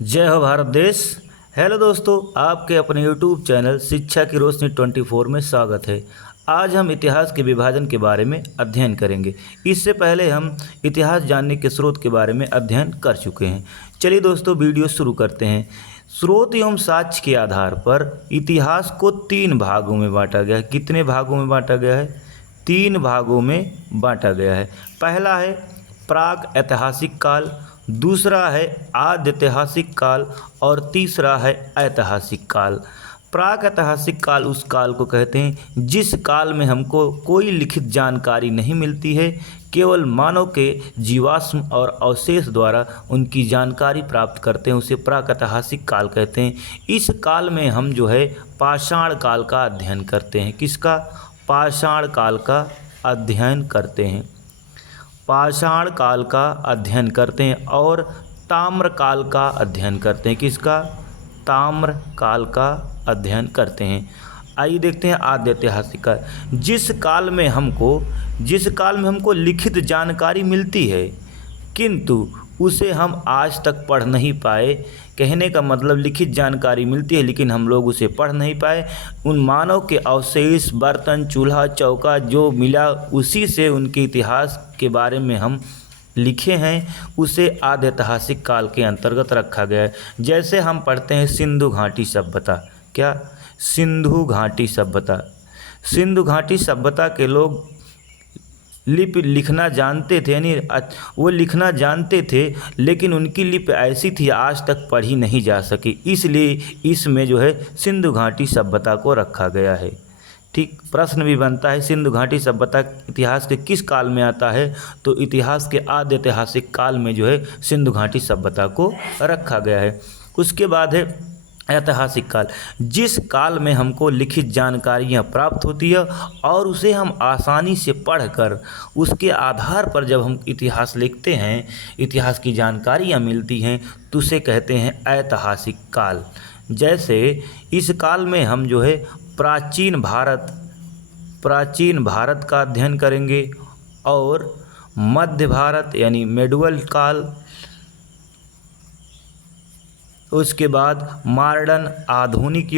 जय हो भारत देश। हेलो दोस्तों, आपके अपने यूट्यूब चैनल शिक्षा की रोशनी 24 में स्वागत है। आज हम इतिहास के विभाजन के बारे में अध्ययन करेंगे। इससे पहले हम इतिहास जानने के स्रोत के बारे में अध्ययन कर चुके हैं। चलिए दोस्तों, वीडियो शुरू करते हैं। स्रोत एवं साक्ष्य के आधार पर इतिहास को 3 भागों में बांटा गया है। कितने भागों में बांटा गया है? 3 भागों में बांटा गया है। पहला है प्राक ऐतिहासिक काल, दूसरा है आद्य ऐतिहासिक काल और तीसरा है ऐतिहासिक काल। प्राक ऐतिहासिक काल उस काल को कहते हैं जिस काल में हमको कोई लिखित जानकारी नहीं मिलती है, केवल मानव के जीवाश्म और अवशेष द्वारा उनकी जानकारी प्राप्त करते हैं, उसे प्राक ऐतिहासिक काल कहते हैं। इस काल में हम जो है पाषाण काल का अध्ययन करते हैं। किसका? पाषाण काल का अध्ययन करते हैं। पाषाण काल का अध्ययन करते हैं और ताम्र काल का अध्ययन करते हैं। किसका? ताम्र काल का अध्ययन करते हैं। आइए देखते हैं आद्य ऐतिहासिक काल। जिस काल में हमको लिखित जानकारी मिलती है, किंतु उसे हम आज तक पढ़ नहीं पाए। कहने का मतलब लिखित जानकारी मिलती है लेकिन हम लोग उसे पढ़ नहीं पाए। उन मानव के अवशेष, बर्तन, चूल्हा, चौका जो मिला, उसी से उनके इतिहास के बारे में हम लिखे हैं, उसे आद्य ऐतिहासिक काल के अंतर्गत रखा गया है। जैसे हम पढ़ते हैं सिंधु घाटी सभ्यता। क्या? सिंधु घाटी सभ्यता। सिंधु घाटी सभ्यता के लोग लिपि लिखना जानते थे, यानी वो लिखना जानते थे लेकिन उनकी लिपि ऐसी थी आज तक पढ़ी नहीं जा सकी, इसलिए इसमें जो है सिंधु घाटी सभ्यता को रखा गया है। ठीक, प्रश्न भी बनता है सिंधु घाटी सभ्यता इतिहास के किस काल में आता है? तो इतिहास के आद्य ऐतिहासिक काल में जो है सिंधु घाटी सभ्यता को रखा गया है। उसके बाद है ऐतिहासिक काल, जिस काल में हमको लिखित जानकारियाँ प्राप्त होती है और उसे हम आसानी से पढ़कर उसके आधार पर जब हम इतिहास लिखते हैं, इतिहास की जानकारियाँ मिलती हैं, तो उसे कहते हैं ऐतिहासिक काल। जैसे इस काल में हम जो है प्राचीन भारत का अध्ययन करेंगे और मध्य भारत यानी मेडुअल काल, उसके बाद मॉडर्न आधुनिक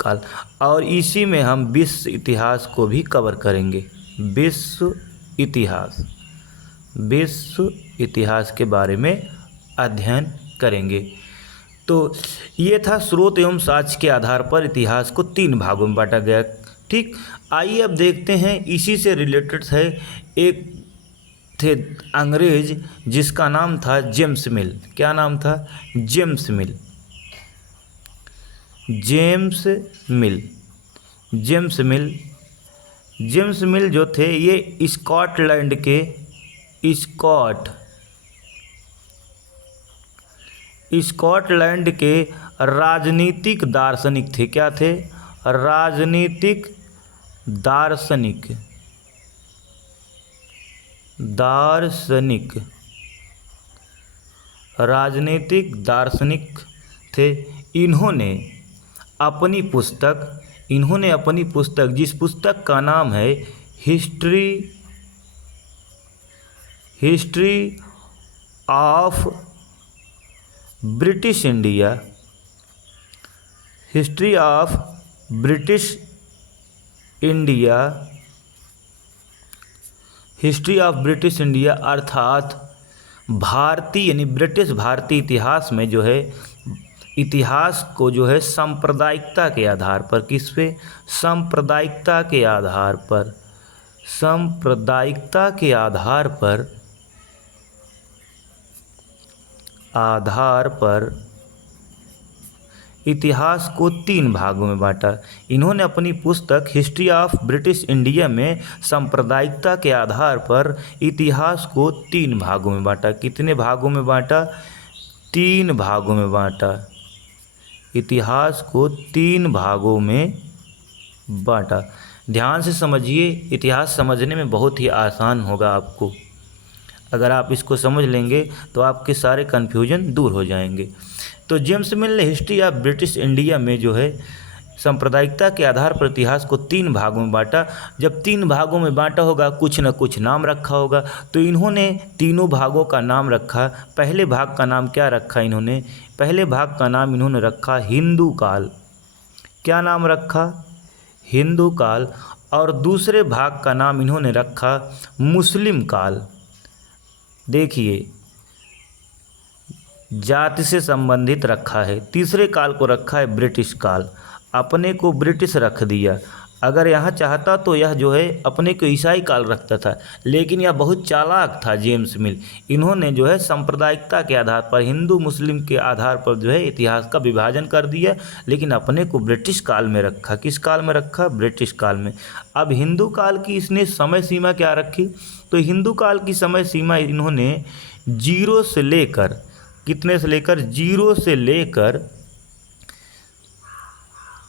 काल, और इसी में हम विश्व इतिहास को भी कवर करेंगे। विश्व इतिहास के बारे में अध्ययन करेंगे। तो ये था स्रोत एवं साक्ष्य के आधार पर इतिहास को 3 भागों में बांटा गया। ठीक, आइए अब देखते हैं इसी से रिलेटेड है। एक थे अंग्रेज जिसका नाम था जेम्स मिल। क्या नाम था? जेम्स मिल जो थे ये स्कॉटलैंड के राजनीतिक दार्शनिक थे। क्या थे? राजनीतिक दार्शनिक थे। इन्होंने अपनी पुस्तक जिस पुस्तक का नाम है हिस्ट्री ऑफ ब्रिटिश इंडिया अर्थात भारतीय यानी भारतीय इतिहास में जो है इतिहास को जो है सांप्रदायिकता के आधार पर, किस पे? सांप्रदायिकता के आधार पर इतिहास को 3 भागों में बांटा। इन्होंने अपनी पुस्तक हिस्ट्री ऑफ ब्रिटिश इंडिया में सांप्रदायिकता के आधार पर इतिहास को 3 भागों में बांटा। कितने भागों में बांटा? 3 भागों में बांटा। इतिहास को 3 भागों में बांटा। ध्यान से समझिए, इतिहास समझने में बहुत ही आसान होगा आपको। अगर आप इसको समझ लेंगे तो आपके सारे कन्फ्यूजन दूर हो जाएंगे। तो जेम्स मिल ने हिस्ट्री ऑफ ब्रिटिश इंडिया में जो है सांप्रदायिकता के आधार पर इतिहास को 3 भागों में बांटा। जब 3 भागों में बांटा होगा, कुछ न कुछ नाम रखा होगा, तो इन्होंने तीनों भागों का नाम रखा। पहले भाग का नाम क्या रखा इन्होंने? पहले भाग का नाम इन्होंने रखा हिंदू काल। क्या नाम रखा? हिंदू काल। और दूसरे भाग का नाम इन्होंने रखा मुस्लिम काल। देखिए, जाति से संबंधित रखा है। तीसरे काल को रखा है ब्रिटिश काल। अपने को ब्रिटिश रख दिया। अगर यहाँ चाहता तो यह जो है अपने को ईसाई काल रखता था, लेकिन यह बहुत चालाक था जेम्स मिल। इन्होंने जो है सांप्रदायिकता के आधार पर, हिंदू मुस्लिम के आधार पर जो है इतिहास का विभाजन कर दिया, लेकिन अपने को ब्रिटिश काल में रखा। किस काल में रखा? ब्रिटिश काल में। अब हिंदू काल की इसने समय सीमा क्या रखी? तो हिंदू काल की समय सीमा इन्होंने 0 से लेकर, कितने से लेकर? 0 से लेकर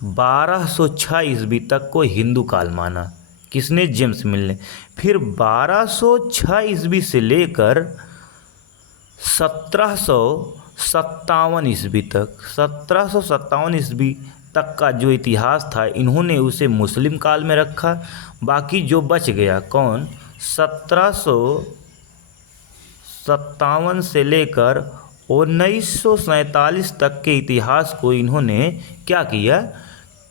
1206 ईस्वी तक को हिंदू काल माना। किसने? जेम्स मिल ने। फिर 1206 ईस्वी से लेकर 1757 ईस्वी तक, 1757 ईस्वी तक का जो इतिहास था इन्होंने उसे मुस्लिम काल में रखा। बाकी जो बच गया, कौन? 1757 से लेकर 1947 तक के इतिहास को इन्होंने क्या किया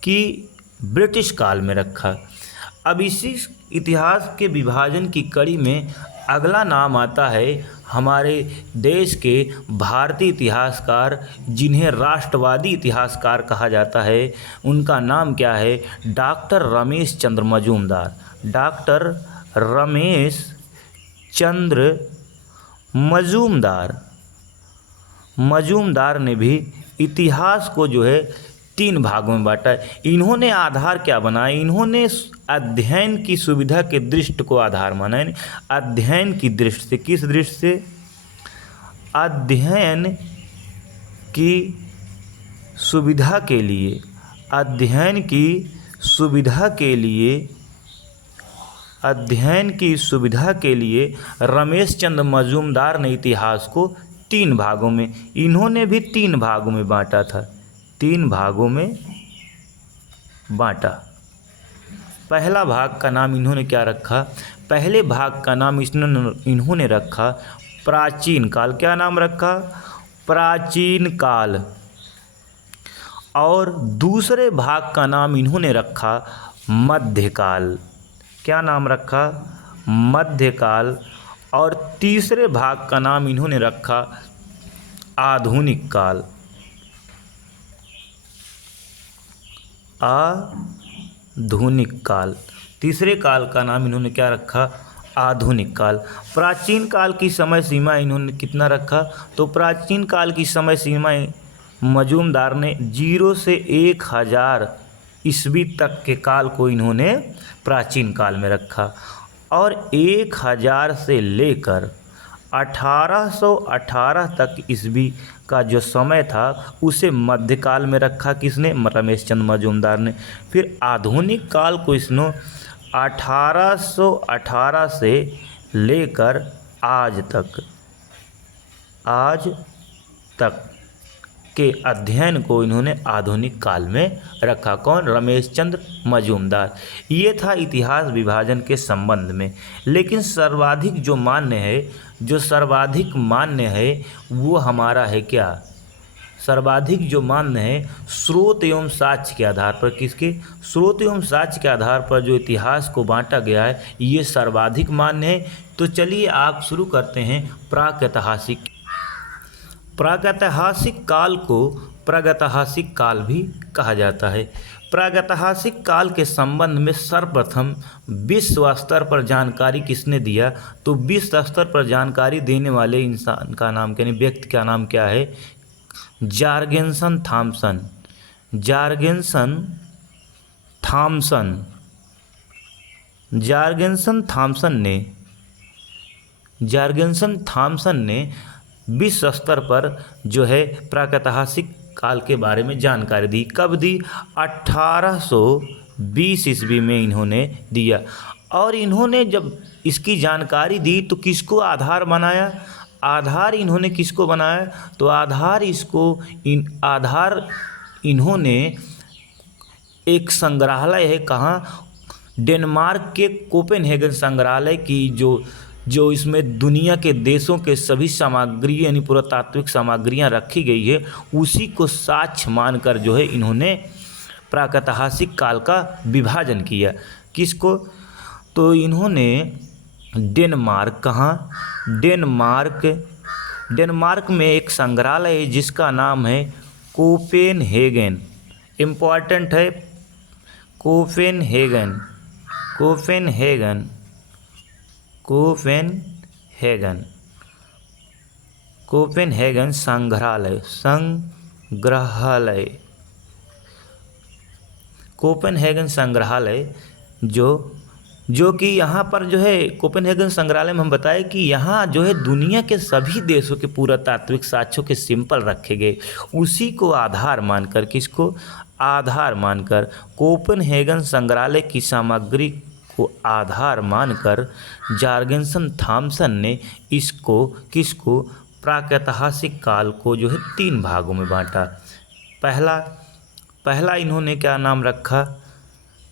कि ब्रिटिश काल में रखा। अब इसी इतिहास के विभाजन की कड़ी में अगला नाम आता है हमारे देश के भारतीय इतिहासकार, जिन्हें राष्ट्रवादी इतिहासकार कहा जाता है। उनका नाम क्या है? डॉक्टर रमेश चंद्र मजूमदार। डॉक्टर रमेश चंद्र मजूमदार ने भी इतिहास को जो है 3 भागों में बांटा है। इन्होंने आधार क्या बनाया? इन्होंने अध्ययन की सुविधा के दृष्टि को आधार माना है। अध्ययन की दृष्टि से, किस दृष्टि से? अध्ययन की सुविधा के लिए, अध्ययन की सुविधा के लिए, अध्ययन की सुविधा के लिए रमेश चंद्र मजूमदार ने इतिहास को 3 भागों में, इन्होंने भी 3 भागों में बांटा था। 3 भागों में बांटा। पहला भाग का नाम इन्होंने क्या रखा? पहले भाग का नाम इन्होंने रखा प्राचीन काल। क्या नाम रखा? प्राचीन काल। और दूसरे भाग का नाम इन्होंने रखा मध्यकाल। क्या नाम रखा? मध्यकाल। और तीसरे भाग का नाम इन्होंने रखा आधुनिक काल। आधुनिक काल। तीसरे काल का नाम इन्होंने क्या रखा? आधुनिक काल। प्राचीन काल की समय सीमा इन्होंने कितना रखा? तो प्राचीन काल की समय सीमा मजूमदार ने 0 से 1000 ईस्वी तक के काल को इन्होंने प्राचीन काल में रखा। और 1000 से लेकर 1818 तक ईस्वी का जो समय था उसे मध्यकाल में रखा। किसने? रमेश चंद्र मजूमदार ने। फिर आधुनिक काल को इसने 1818 से लेकर आज तक के अध्ययन को इन्होंने आधुनिक काल में रखा। कौन? रमेश चंद्र मजूमदार। ये था इतिहास विभाजन के संबंध में। लेकिन सर्वाधिक जो सर्वाधिक मान्य है वो हमारा है क्या? सर्वाधिक जो मान्य है स्रोत एवं साक्ष्य के आधार पर। किसके? स्रोत एवं साक्ष्य के आधार पर जो इतिहास को बांटा गया है ये सर्वाधिक मान्य है। तो चलिए आप शुरू करते हैं प्रागैतिहासिक। प्रागैतिहासिक काल को प्रागैतिहासिक काल भी कहा जाता है। प्रागैतिहासिक काल के संबंध में सर्वप्रथम विश्व स्तर पर जानकारी किसने दिया? तो विश्व स्तर पर जानकारी देने वाले इंसान का नाम, यानी व्यक्ति का नाम क्या है? जॉर्गेनसन थॉमसन। जॉर्गेनसन थॉमसन ने विश्व स्तर पर जो है प्रागैतिहासिक काल के बारे में जानकारी दी। कब दी? 1820 ईस्वी में इन्होंने दिया। और इन्होंने जब इसकी जानकारी दी तो किसको आधार बनाया? आधार इन्होंने किसको बनाया? तो आधार इन्होंने एक संग्रहालय है। कहाँ? डेनमार्क के कोपेनहेगन संग्रहालय की जो इसमें दुनिया के देशों के सभी सामग्री यानी पुरातात्विक सामग्रियां रखी गई है, उसी को साक्ष्य मानकर जो है इन्होंने प्रागैतिहासिक काल का विभाजन किया। किसको? तो इन्होंने डेनमार्क, कहाँ? डेनमार्क में एक संग्रहालय है जिसका नाम है कोपेनहेगन। इम्पॉर्टेंट है, कोपेनहेगन संग्रहालय। कोपेनहेगन संग्रहालय जो कि यहाँ पर जो है कोपेनहेगन संग्रहालय में हम बताएं कि यहाँ जो है दुनिया के सभी देशों के पुरातात्विक साक्ष्यों के सिंपल रखे गए। उसी को आधार मानकर, किसको आधार मानकर, कोपेनहेगन संग्रहालय की सामग्री को आधार मानकर जॉर्गेनसन थॉमसन ने इसको किसको प्रागैतिहासिक काल को जो है 3 भागों में बांटा। पहला इन्होंने क्या नाम रखा?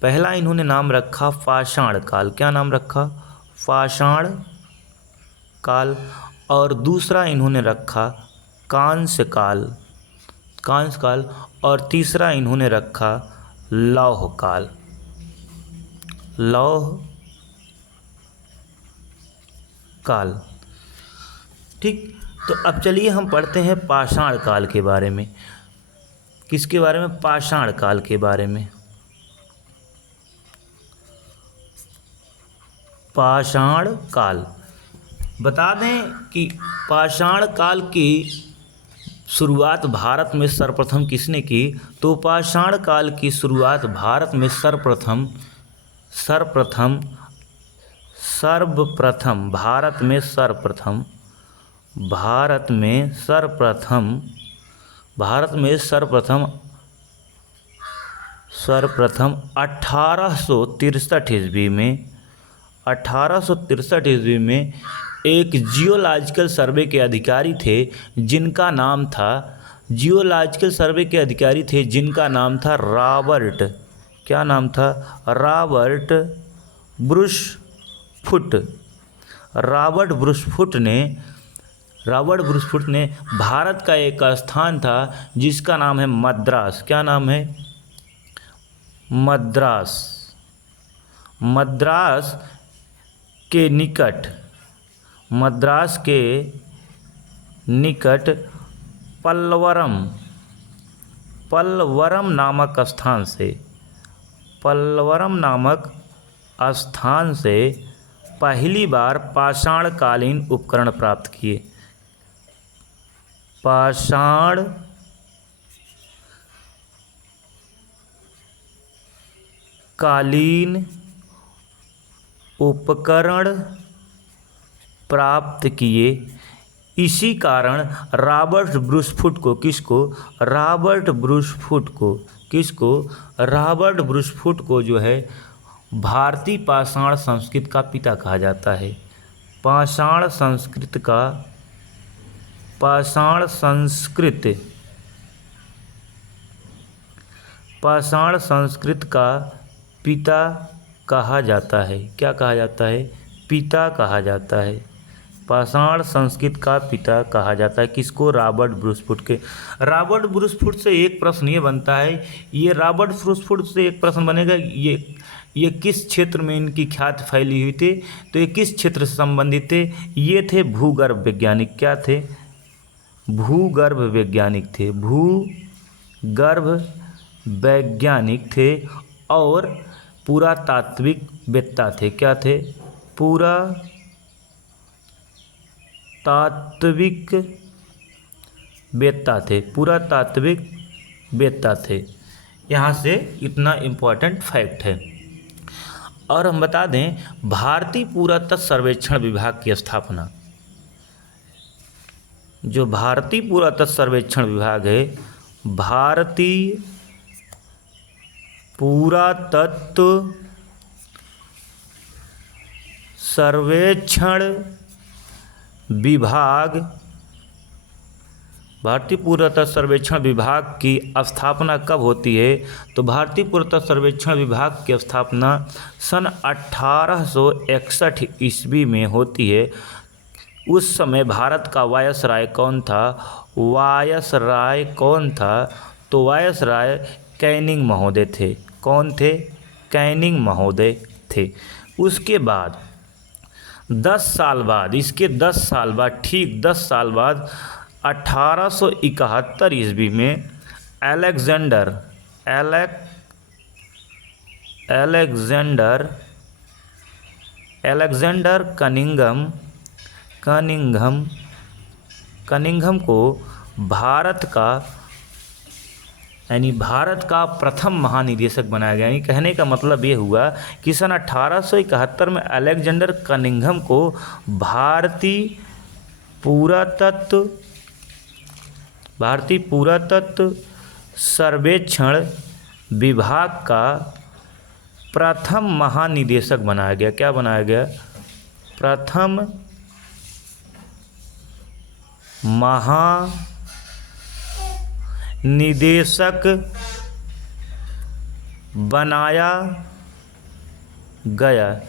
पहला इन्होंने नाम रखा पाषाण काल। क्या नाम रखा? पाषाण काल। और दूसरा इन्होंने रखा कांस्य काल। और तीसरा इन्होंने रखा लौह काल। ठीक, तो अब चलिए हम पढ़ते हैं पाषाण काल के बारे में। किसके बारे में? पाषाण काल के बारे में। पाषाण काल, बता दें कि पाषाण काल की शुरुआत भारत में सर्वप्रथम किसने की? तो पाषाण काल की शुरुआत भारत में सर्वप्रथम सर्वप्रथम 1863 ईस्वी में एक जियोलॉजिकल सर्वे के अधिकारी थे जिनका नाम था रॉबर्ट। क्या नाम था? रॉबर्ट ब्रुसफुट ने भारत का एक स्थान था जिसका नाम है मद्रास। क्या नाम है? मद्रास के निकट पल्लवरम नामक स्थान से पहली बार पाषाणकालीन उपकरण प्राप्त किए। पाषाणकालीन उपकरण प्राप्त किए। इसी कारण रॉबर्ट ब्रुसफुट को जो है भारतीय पाषाण संस्कृति का पिता कहा जाता है। पाषाण संस्कृत का पिता कहा जाता है। क्या कहा जाता है? पिता कहा जाता है। पाषाण संस्कृति का पिता कहा जाता है किसको? रॉबर्ट ब्रुसफुट के। रॉबर्ट ब्रुसफुट से एक प्रश्न ये बनता है, ये किस क्षेत्र में इनकी ख्याति फैली हुई थी? तो ये किस क्षेत्र से संबंधित थे? ये थे भूगर्भ वैज्ञानिक। क्या थे? भूगर्भ वैज्ञानिक थे और पुरातात्विक वेत्ता थे। क्या थे? पुरातात्विक वेत्ता थे। यहाँ से इतना इम्पोर्टेंट फैक्ट है। और हम बता दें भारतीय पुरातत्व सर्वेक्षण विभाग की स्थापना, जो भारतीय पुरातत्व सर्वेक्षण विभाग है, भारतीय पुरातत्व सर्वेक्षण विभाग भारतीय पुरातत्व सर्वेक्षण विभाग की स्थापना कब होती है? तो भारतीय पुरातत्व सर्वेक्षण विभाग की स्थापना सन 1861 ईस्वी में होती है। उस समय भारत का वायसराय कौन था? वायसराय कौन था? तो वायसराय कैनिंग महोदय थे। कौन थे? कैनिंग महोदय थे। उसके बाद 10 साल बाद, इसके 10 साल बाद, ठीक 10 साल बाद 1871 ईस्वी में अलेक्जेंडर कनिंघम को भारत का प्रथम महानिदेशक बनाया गया। यानी कहने का मतलब ये हुआ कि सन 1871 में अलेक्जेंडर कनिंघम को भारतीय पुरातत्व सर्वेक्षण विभाग का प्रथम महानिदेशक बनाया गया। क्या बनाया गया? प्रथम महानिदेशक बनाया गया।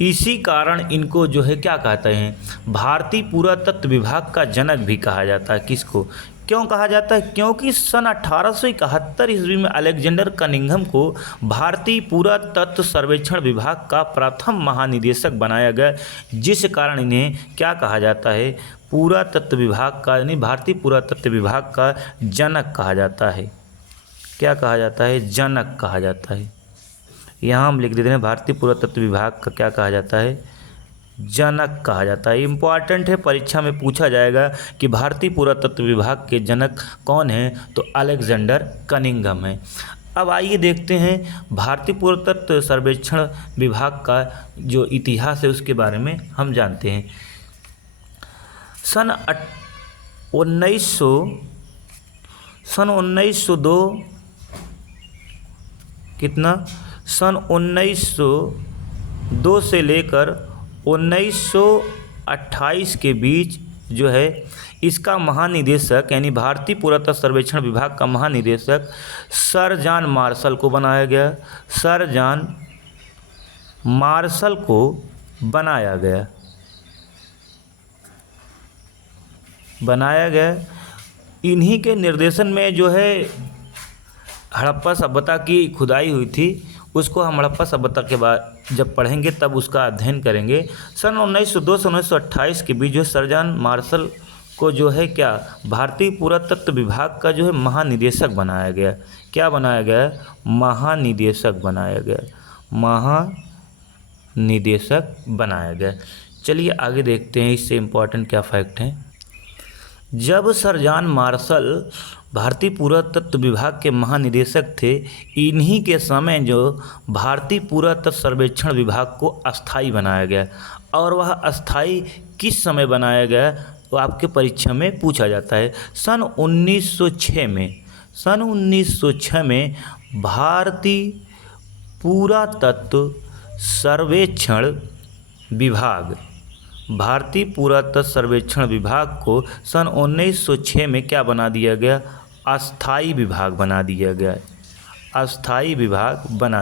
इसी कारण इनको जो है क्या कहते हैं? भारतीय पुरातत्व विभाग का जनक भी कहा जाता है। किसको? क्यों कहा जाता है? क्योंकि सन 1871 ईस्वी में अलेक्जेंडर कनिंघम को भारतीय पुरातत्व सर्वेक्षण विभाग का प्रथम महानिदेशक बनाया गया, जिस कारण इन्हें क्या कहा जाता है? पुरातत्व विभाग का, यानी भारतीय पुरातत्व विभाग का जनक कहा जाता है। क्या कहा जाता है? जनक कहा जाता है। यहाँ हम लिख देते हैं भारतीय पुरातत्व विभाग का क्या कहा जाता है? जनक कहा जाता है। इम्पॉर्टेंट है, परीक्षा में पूछा जाएगा कि भारतीय पुरातत्व विभाग के जनक कौन हैं? तो अलेक्जेंडर कनिंघम है। अब आइए देखते हैं भारतीय पुरातत्व सर्वेक्षण विभाग का जो इतिहास है उसके बारे में हम जानते हैं। सन 1902 से लेकर 1928 के बीच जो है इसका महानिदेशक, यानी भारतीय पुरातत्व सर्वेक्षण विभाग का महानिदेशक सर जॉन मार्शल को बनाया गया। सर जॉन मार्शल को बनाया गया। इन्हीं के निर्देशन में जो है हड़प्पा सभ्यता की खुदाई हुई थी। उसको हम हड़प्पा सभ्यता के बाद जब पढ़ेंगे तब उसका अध्ययन करेंगे। सन 1902 से 1928 के बीच जो सर जॉन मार्शल को जो है क्या भारतीय पुरातत्व विभाग का जो है महानिदेशक बनाया गया। क्या बनाया गया? महानिदेशक बनाया गया। चलिए आगे देखते हैं इससे इम्पोर्टेंट क्या फैक्ट हैं। जब सर जॉन मार्शल भारतीय पुरातत्व विभाग के महानिदेशक थे, इन्हीं के समय जो भारतीय पुरातत्व सर्वेक्षण विभाग को अस्थाई बनाया गया। और वह अस्थाई किस समय बनाया गया तो आपके परीक्षा में पूछा जाता है। सन 1906 में भारतीय पुरातत्व सर्वेक्षण विभाग को सन 1906 में क्या बना दिया गया? अस्थाई विभाग बना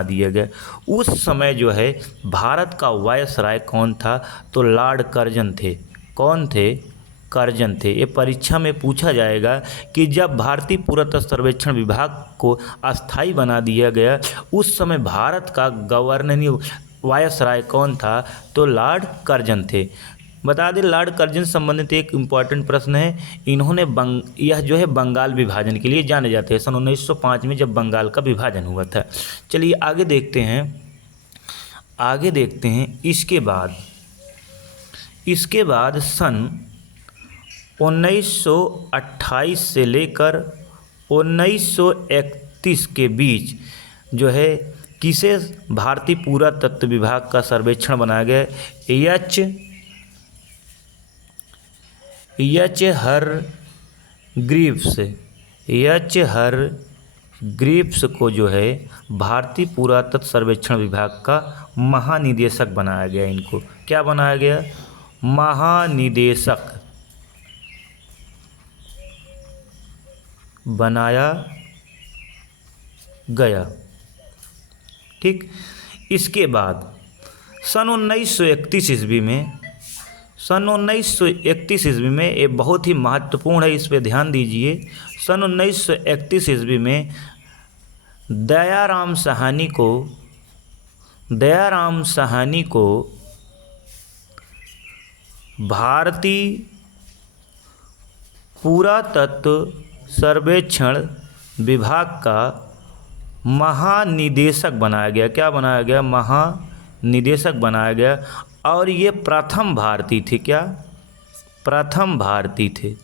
दिया गया। उस समय जो है भारत का वायसराय कौन था? तो लॉर्ड कर्जन थे। कौन थे? कर्जन थे। ये परीक्षा में पूछा जाएगा कि जब भारतीय पुरातत्व सर्वेक्षण विभाग को अस्थाई बना दिया गया उस समय भारत का गवर्नर वायसराय कौन था? तो लॉर्ड कर्जन थे। बता दें लॉर्ड कर्जन संबंधित एक इम्पॉर्टेंट प्रश्न है। इन्होंने यह जो है बंगाल विभाजन के लिए जाने जाते हैं। सन 1905 में जब बंगाल का विभाजन हुआ था। चलिए आगे देखते हैं। इसके बाद सन 1928 से लेकर 1931 के बीच जो है किसे भारतीय पुरातत्व विभाग का सर्वेक्षण बनाया गया? एच हरग्रीव्स को जो है भारतीय पुरातत्व सर्वेक्षण विभाग का महानिदेशक बनाया गया। इनको क्या बनाया गया? महानिदेशक। बनाया गया। ठीक, इसके बाद सन 1931 ईस्वी में ये बहुत ही महत्वपूर्ण है, इस पे ध्यान दीजिए। सन 1931 ईस्वी में दयाराम साहनी को भारतीय पुरातत्व सर्वेक्षण विभाग का महानिदेशक बनाया गया। क्या बनाया गया? महानिदेशक बनाया गया। और ये प्रथम भारतीय थे। क्या? प्रथम भारतीय थे,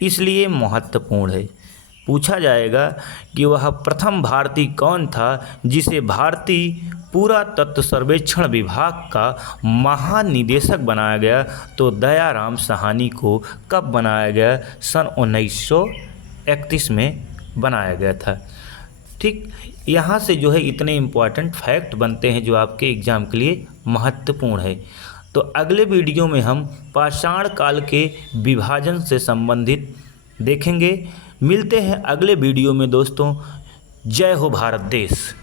इसलिए महत्वपूर्ण है। पूछा जाएगा कि वह प्रथम भारतीय कौन था जिसे भारतीय पुरातत्व सर्वेक्षण विभाग का महानिदेशक बनाया गया। तो दयाराम साहनी को कब बनाया गया? सन 1931 में बनाया गया था। ठीक, यहाँ से जो है इतने इम्पॉर्टेंट फैक्ट बनते हैं जो आपके एग्ज़ाम के लिए महत्वपूर्ण है। तो अगले वीडियो में हम पाषाण काल के विभाजन से संबंधित देखेंगे। मिलते हैं अगले वीडियो में दोस्तों। जय हो भारत देश।